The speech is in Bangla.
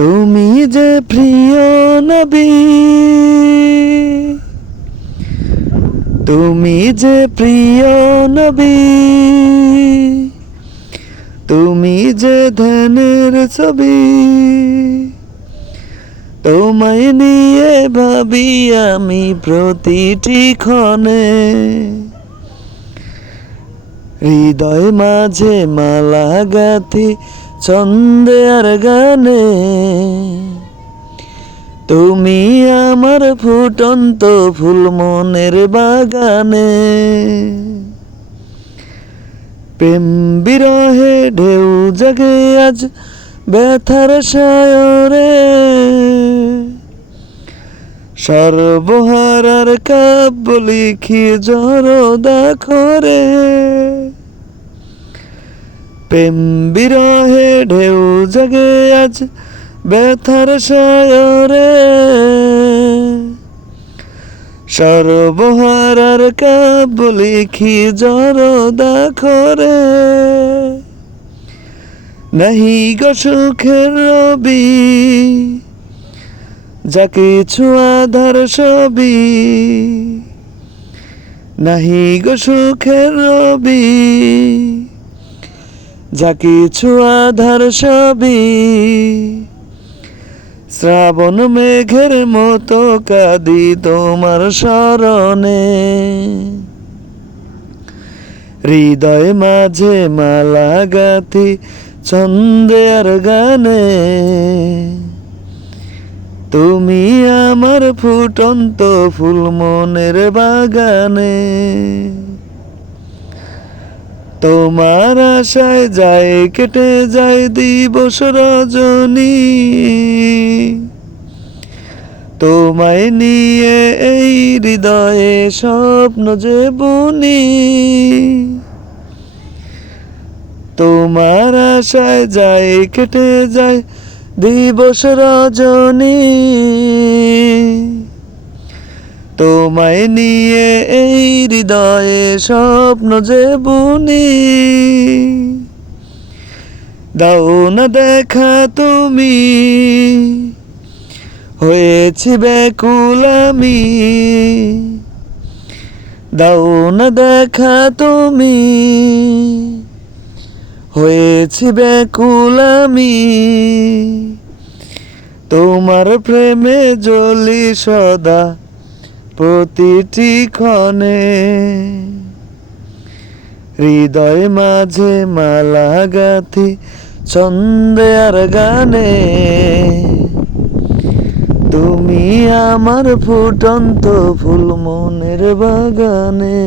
তুমি যে প্রিয় নবী, তুমি যে প্রিয় নবী, তুমি যে ধ্যানের ছবি, তোমায় নিয়ে ভাবি আমি প্রতিটি ক্ষণে। হৃদয় মাঝে মালা গাথি ছন্দে আর গানে। তুমি আমার ফুটন্ত ফুল মনের বাগানে। প্রেম বিরহে ঢেউ জাগে আজ ব্যথার সায়রে। সর্বহারার কাব্য লিখি জরদা করে প্রেম বিরহে ঢেউ জাগে আজ ব্যথার সায়রে সর্বহারার কাব্য লিখি জরদা করে নাহি গো সুখের রবি, যা কিছু আধার সবই নাহি গো সুখের রবি যা কিছু আধার সবই শ্রাবণ মেঘের মতো কাঁদি তোমার স্মরণে। হৃদয় মাঝে মালা গাথি ছন্দে আর গানে। তুমি আমার ফুটন্ত ফুল মনের বাগানে। তোমার আশায় যায়, কেটে যায় দিবস রজনী। তোমায় নিয়ে এই হৃদয়ে স্বপ্ন যে বুনি তোমার আশায় যায়, কেটে যায় দিবস রজনী। তোমায় নিয়ে এই হৃদয়ে স্বপ্ন যে বুনি। দাও না দেখা তুমি। হয়েছি ব্যাকুল আমি। দাও না দেখা তুমি। হয়েছি ব্যাকুল আমি। তোমার প্রেমে জ্বলি সদা প্রতিটি ক্ষণে হৃদয় মাঝে মালা গাথি, ছন্দে আর গানে। তুমি আমার ফুটন্ত ফুল মনের বাগানে।